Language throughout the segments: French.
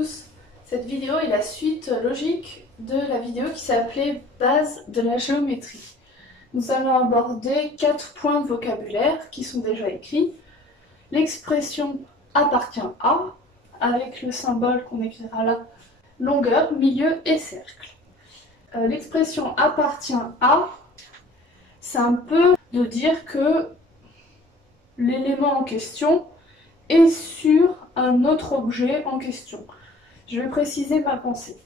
tous. Cette vidéo est la suite logique de la vidéo qui s'appelait Base de la géométrie. Nous allons aborder 4 points de vocabulaire qui sont déjà écrits. L'expression appartient à, avec le symbole qu'on écrira là, longueur, milieu et cercle. L'expression appartient à, c'est un peu de dire que l'élément en question est sur un autre objet en question. Je vais préciser ma pensée.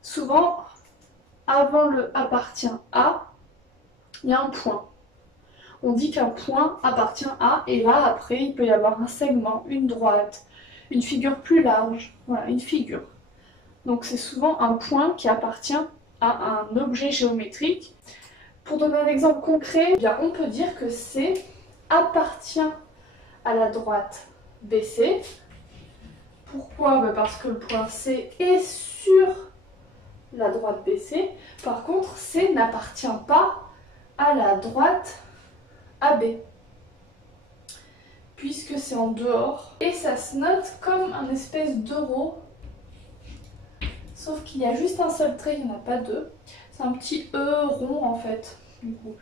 Souvent, avant le appartient à, il y a un point. On dit qu'un point appartient à, et là, après, il peut y avoir un segment, une droite, une figure plus large, voilà, une figure. Donc c'est souvent un point qui appartient à un objet géométrique. Pour donner un exemple concret, eh bien, on peut dire que C appartient à la droite BC. Pourquoi? Parce que le point C est sur la droite BC. Par contre, C n'appartient pas à la droite AB, puisque c'est en dehors. Et ça se note comme un espèce d'euro, sauf qu'il y a juste un seul trait, il n'y en a pas deux. C'est un petit E rond en fait, du coup.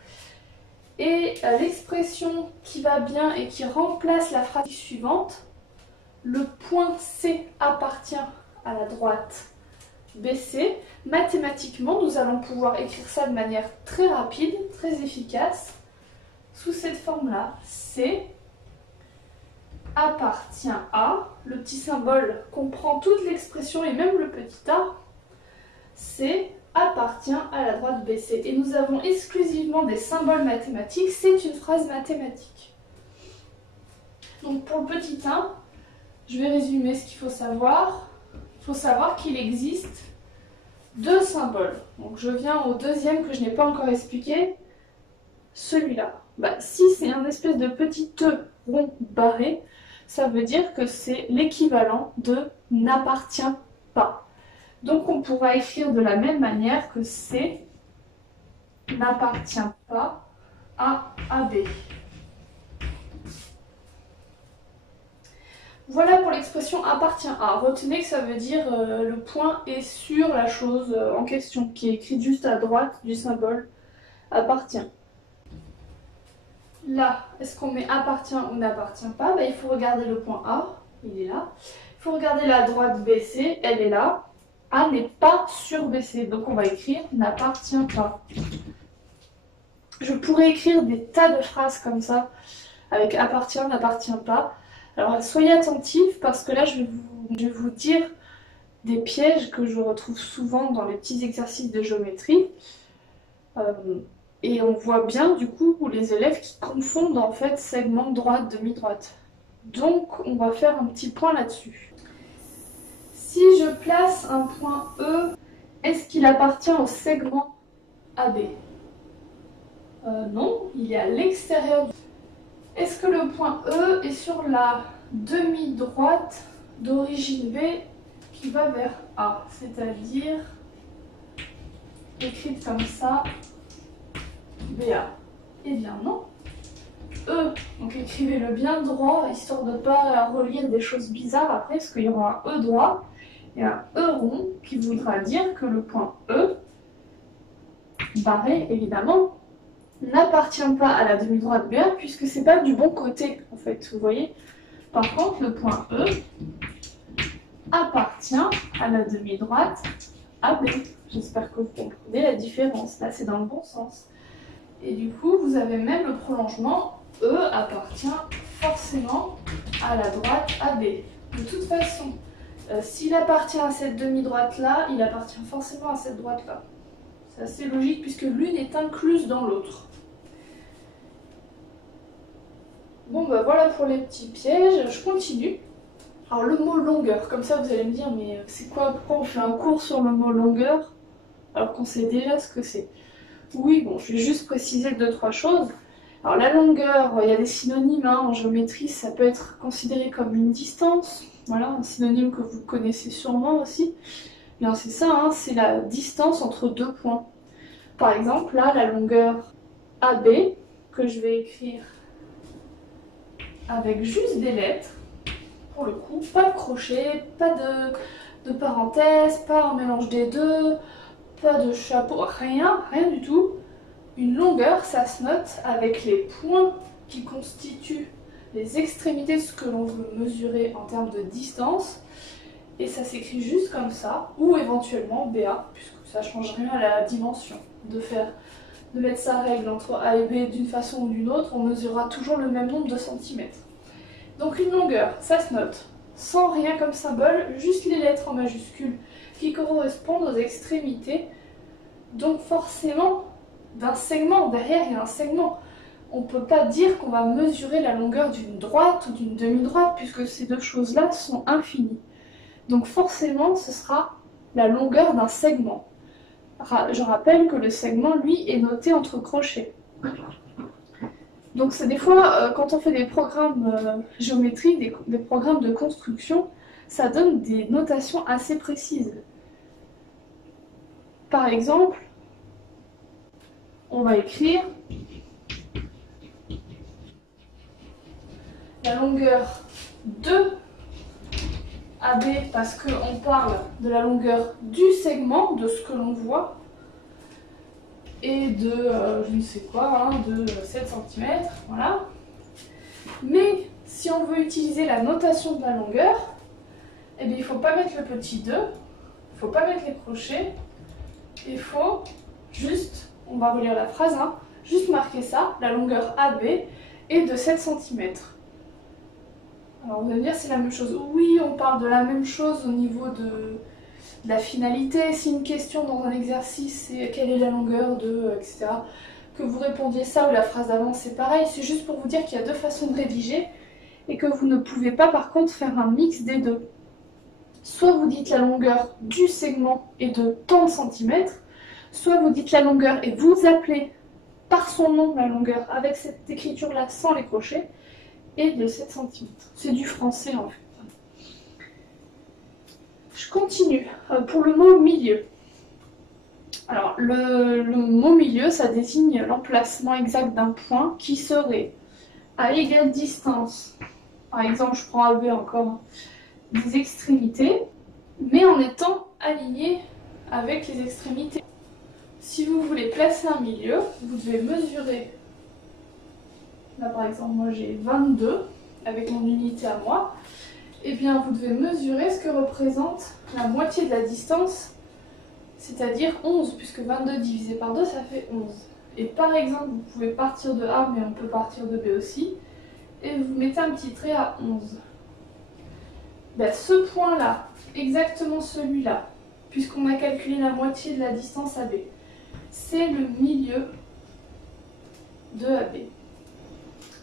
Et l'expression qui va bien et qui remplace la phrase suivante, le point C appartient à la droite BC. Mathématiquement, nous allons pouvoir écrire ça de manière très rapide, très efficace, sous cette forme-là. C appartient à, le petit symbole comprend toute l'expression et même le petit a. C appartient à la droite BC. Et nous avons exclusivement des symboles mathématiques, c'est une phrase mathématique. Donc pour le petit 1, je vais résumer ce qu'il faut savoir. Il faut savoir qu'il existe deux symboles. Donc je viens au deuxième que je n'ai pas encore expliqué, celui-là. Si c'est un espèce de petit E rond barré, ça veut dire que c'est l'équivalent de n'appartient pas. Donc on pourra écrire de la même manière que C n'appartient pas à AB. Voilà pour l'expression appartient à. Retenez que ça veut dire le point est sur la chose en question, qui est écrite juste à droite du symbole appartient. Là, est-ce qu'on met appartient ou n'appartient pas? Il faut regarder le point A, il est là. Il faut regarder la droite BC, elle est là. A n'est pas sur BC, donc on va écrire n'appartient pas. Je pourrais écrire des tas de phrases comme ça, avec appartient, n'appartient pas. Alors soyez attentifs parce que là je vais vous dire des pièges que je retrouve souvent dans les petits exercices de géométrie. Et on voit bien du coup les élèves qui confondent en fait segment droite, demi-droite. Donc on va faire un petit point là-dessus. Si je place un point E, est-ce qu'il appartient au segment AB? Non, il est à l'extérieur. Est-ce que le point E est sur la demi-droite d'origine B qui va vers A, c'est-à-dire écrite comme ça, BA? Eh bien non. E, donc écrivez-le bien droit, histoire de ne pas relire des choses bizarres après, parce qu'il y aura un E droit et un E rond qui voudra dire que le point E, barré évidemment, n'appartient pas à la demi-droite BA puisque c'est pas du bon côté en fait, vous voyez. Par contre, le point E appartient à la demi-droite AB. J'espère que vous comprenez la différence. Là, c'est dans le bon sens. Et du coup, vous avez même le prolongement. E appartient forcément à la droite AB. De toute façon, s'il appartient à cette demi-droite-là, il appartient forcément à cette droite-là. C'est assez logique puisque l'une est incluse dans l'autre. Bon voilà pour les petits pièges, je continue. Alors le mot longueur, comme ça vous allez me dire mais c'est quoi, pourquoi on fait un cours sur le mot longueur alors qu'on sait déjà ce que c'est? Oui, bon, je vais juste préciser 2-3 choses. Alors la longueur, il y a des synonymes en géométrie, ça peut être considéré comme une distance. Voilà, un synonyme que vous connaissez sûrement aussi. Bien c'est ça, c'est la distance entre deux points. Par exemple, là, la longueur AB, que je vais écrire avec juste des lettres, pour le coup, pas de crochet, pas de parenthèses, pas un mélange des deux, pas de chapeau, rien du tout. Une longueur, ça se note avec les points qui constituent les extrémités de ce que l'on veut mesurer en termes de distance. Et ça s'écrit juste comme ça, ou éventuellement BA, puisque ça ne change rien à la dimension. De mettre sa règle entre A et B d'une façon ou d'une autre, on mesurera toujours le même nombre de centimètres. Donc une longueur, ça se note, sans rien comme symbole, juste les lettres en majuscules qui correspondent aux extrémités. Donc forcément, d'un segment, derrière il y a un segment. On ne peut pas dire qu'on va mesurer la longueur d'une droite ou d'une demi-droite, puisque ces deux choses-là sont infinies. Donc forcément, ce sera la longueur d'un segment. Je rappelle que le segment, lui, est noté entre crochets. Donc c'est des fois, quand on fait des programmes géométriques, des programmes de construction, ça donne des notations assez précises. Par exemple, on va écrire la longueur de AB parce qu'on parle de la longueur du segment, de ce que l'on voit, et de je ne sais quoi, hein, de 7 cm, voilà. Mais si on veut utiliser la notation de la longueur, eh bien, il ne faut pas mettre le petit 2, il ne faut pas mettre les crochets, il faut juste, on va relire la phrase, hein, juste marquer ça, la longueur AB est de 7 cm. Alors vous allez me dire c'est la même chose. Oui, on parle de la même chose au niveau de la finalité. Si une question dans un exercice c'est quelle est la longueur de, etc. Que vous répondiez ça ou la phrase d'avant c'est pareil. C'est juste pour vous dire qu'il y a deux façons de rédiger et que vous ne pouvez pas par contre faire un mix des deux. Soit vous dites la longueur du segment est de tant de centimètres, soit vous dites la longueur et vous appelez par son nom la longueur avec cette écriture là sans les crochets, et de 7 cm. C'est du français en fait. Je continue pour le mot milieu. Alors le mot milieu, ça désigne l'emplacement exact d'un point qui serait à égale distance. Par exemple, je prends AB encore, des extrémités, mais en étant aligné avec les extrémités. Si vous voulez placer un milieu, vous devez mesurer. Là par exemple, moi j'ai 22 avec mon unité à moi. Et bien vous devez mesurer ce que représente la moitié de la distance, c'est-à-dire 11, puisque 22 divisé par 2 ça fait 11. Et par exemple, vous pouvez partir de A, mais on peut partir de B aussi, et vous mettez un petit trait à 11. Ben, ce point-là, exactement celui-là, puisqu'on a calculé la moitié de la distance AB, c'est le milieu de AB.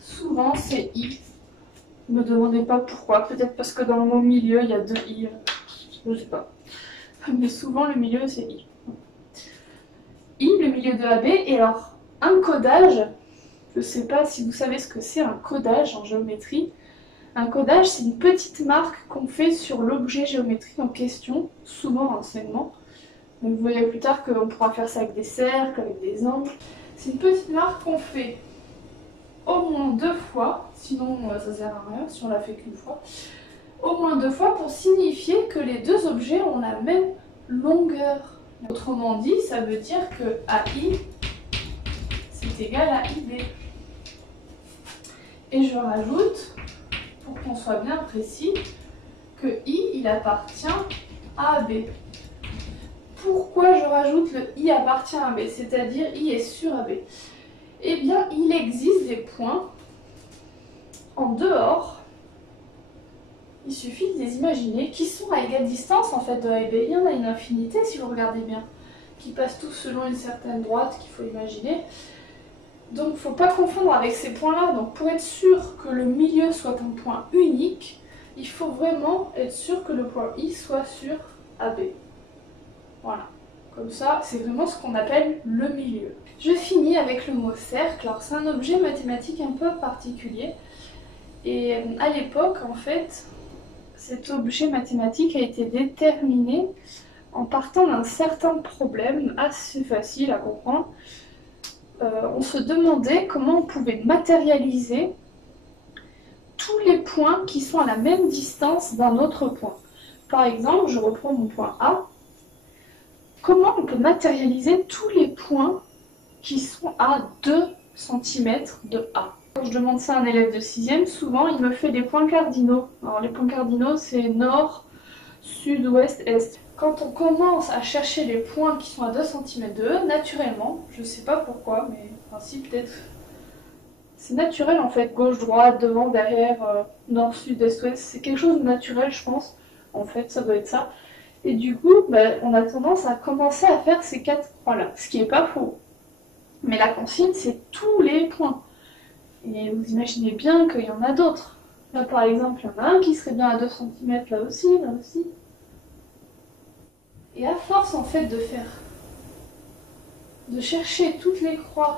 Souvent c'est I. Ne me demandez pas pourquoi, peut-être parce que dans le mot milieu il y a deux I, je ne sais pas. Mais souvent le milieu c'est I. I, le milieu de AB, et alors un codage, je ne sais pas si vous savez ce que c'est un codage en géométrie. Un codage c'est une petite marque qu'on fait sur l'objet géométrique en question, souvent en enseignement. Donc vous voyez plus tard qu'on pourra faire ça avec des cercles, avec des angles. C'est une petite marque qu'on fait au moins 2 fois, sinon ça sert à rien si on l'a fait qu'une fois. Au moins 2 fois pour signifier que les deux objets ont la même longueur. Autrement dit, ça veut dire que AI c'est égal à IB. Et je rajoute, pour qu'on soit bien précis, que I il appartient à AB. Pourquoi je rajoute le I appartient à AB, c'est-à-dire I est sur AB? Eh bien, il existe des points en dehors, il suffit de les imaginer, qui sont à égale distance en fait de A et B. Il y en a une infinité si vous regardez bien, qui passent tous selon une certaine droite qu'il faut imaginer. Donc il ne faut pas confondre avec ces points-là. Donc pour être sûr que le milieu soit un point unique, il faut vraiment être sûr que le point I soit sur AB. Voilà. Comme ça, c'est vraiment ce qu'on appelle le milieu. Je finis avec le mot cercle. Alors c'est un objet mathématique un peu particulier. Et à l'époque, en fait, cet objet mathématique a été déterminé en partant d'un certain problème assez facile à comprendre. On se demandait comment on pouvait matérialiser tous les points qui sont à la même distance d'un autre point. par exemple, je reprends mon point A. Comment on peut matérialiser tous les points qui sont à 2 cm de A? Quand je demande ça à un élève de 6e, souvent il me fait des points cardinaux. Alors les points cardinaux, c'est nord, sud, ouest, est. Quand on commence à chercher les points qui sont à 2 cm de E, naturellement, je sais pas pourquoi, mais enfin si peut-être, c'est naturel en fait, gauche, droite, devant, derrière, nord, sud, est, ouest, c'est quelque chose de naturel je pense, en fait ça doit être ça. Et du coup, on a tendance à commencer à faire ces 4 points-là, ce qui n'est pas faux. Mais la consigne, c'est tous les points. Et vous imaginez bien qu'il y en a d'autres. Là par exemple, il y en a un qui serait bien à 2 cm, là aussi, là aussi. Et à force en fait de chercher toutes les croix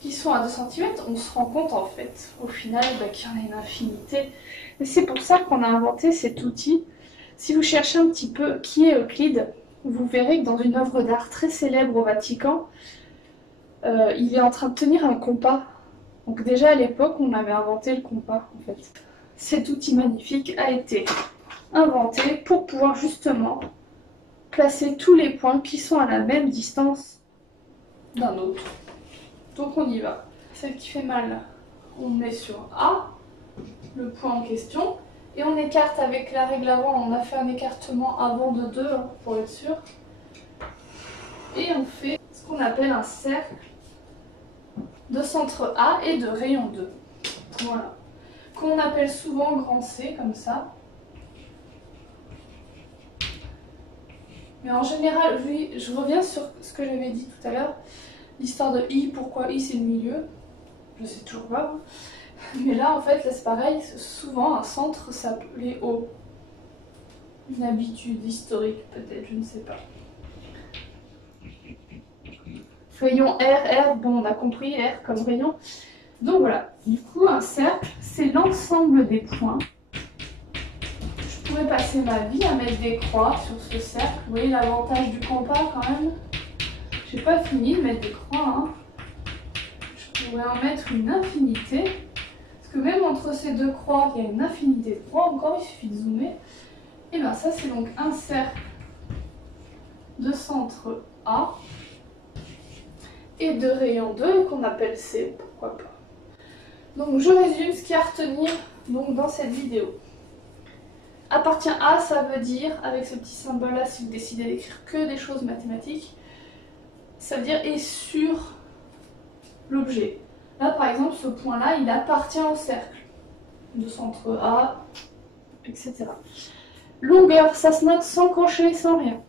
qui sont à 2 cm, on se rend compte en fait, au final, qu'il y en a une infinité. Et c'est pour ça qu'on a inventé cet outil. Si vous cherchez un petit peu qui est Euclide, vous verrez que dans une œuvre d'art très célèbre au Vatican, il est en train de tenir un compas. Donc déjà à l'époque, on avait inventé le compas en fait. Cet outil magnifique a été inventé pour pouvoir justement placer tous les points qui sont à la même distance d'un autre. Donc on y va. Celle qui fait mal, on met sur A, le point en question, et on écarte avec la règle avant. On a fait un écartement avant de 2 pour être sûr. Et on fait ce qu'on appelle un cercle de centre A et de rayon 2. Voilà. Qu'on appelle souvent grand C, comme ça. Mais en général, oui, je reviens sur ce que j'avais dit tout à l'heure. L'histoire de I, pourquoi I c'est le milieu. Je sais toujours pas. Mais là, en fait, là c'est pareil. Souvent, un centre s'appelait O. Une habitude historique, peut-être, je ne sais pas. Rayon R, bon on a compris, R comme rayon. Donc voilà, du coup un cercle, c'est l'ensemble des points. Je pourrais passer ma vie à mettre des croix sur ce cercle. Vous voyez l'avantage du compas quand même. J'ai pas fini de mettre des croix. Hein. Je pourrais en mettre une infinité. Parce que même entre ces deux croix, il y a une infinité de croix. Encore, il suffit de zoomer. Et bien ça c'est donc un cercle de centre A. Et de rayon 2 qu'on appelle C, pourquoi pas. Donc je résume ce qu'il y a à retenir donc, dans cette vidéo. Appartient à, ça veut dire, avec ce petit symbole là, si vous décidez d'écrire que des choses mathématiques, ça veut dire est sur l'objet. Là par exemple, ce point là, il appartient au cercle, de centre A, etc. Longueur, ça se note sans crochet, sans rien.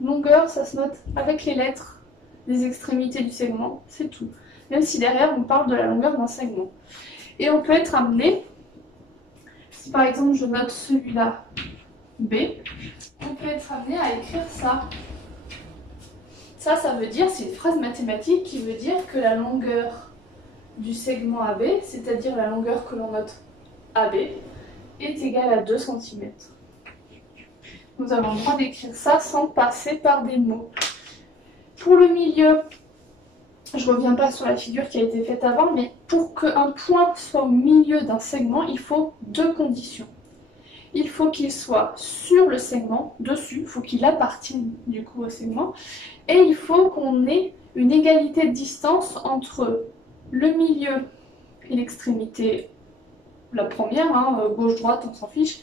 Longueur, ça se note avec les lettres des extrémités du segment, c'est tout. Même si derrière on parle de la longueur d'un segment. Et on peut être amené, si par exemple je note celui-là B, on peut être amené à écrire ça. Ça veut dire, c'est une phrase mathématique qui veut dire que la longueur du segment AB, c'est-à-dire la longueur que l'on note AB, est égale à 2 cm. Nous avons le droit d'écrire ça sans passer par des mots. Pour le milieu, je ne reviens pas sur la figure qui a été faite avant, mais pour qu'un point soit au milieu d'un segment, il faut 2 conditions. Il faut qu'il soit sur le segment, dessus, il faut qu'il appartienne du coup au segment, et il faut qu'on ait une égalité de distance entre le milieu et l'extrémité, la première, gauche-droite, on s'en fiche,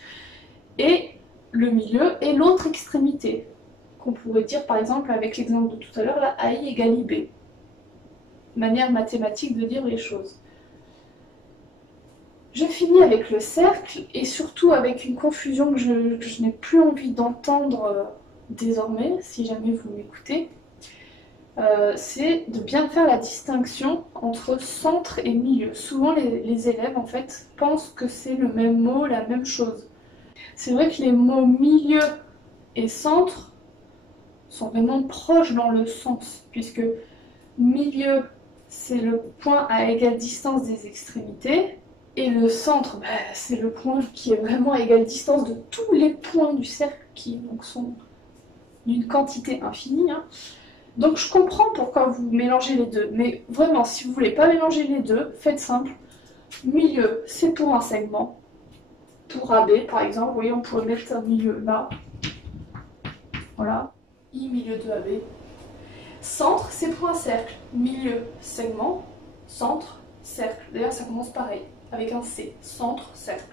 et le milieu et l'autre extrémité. Qu'on pourrait dire par exemple avec l'exemple de tout à l'heure, là, AI égale IB. Manière mathématique de dire les choses. Je finis avec le cercle et surtout avec une confusion que je n'ai plus envie d'entendre désormais, si jamais vous m'écoutez. C'est de bien faire la distinction entre centre et milieu. Souvent les élèves en fait pensent que c'est le même mot, la même chose. C'est vrai que les mots milieu et centre sont vraiment proches dans le sens, puisque milieu, c'est le point à égale distance des extrémités, et le centre, c'est le point qui est vraiment à égale distance de tous les points du cercle, qui donc sont d'une quantité infinie. Hein. Donc je comprends pourquoi vous mélangez les deux, mais vraiment, si vous voulez pas mélanger les deux, faites simple. Milieu, c'est pour un segment. pour AB par exemple, vous voyez, on pourrait mettre un milieu là. Voilà, I milieu de AB. Centre, c'est pour un cercle. Milieu, segment. Centre, cercle. D'ailleurs, ça commence pareil, avec un C. Centre, cercle.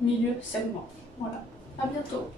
Milieu, segment. Voilà. À bientôt.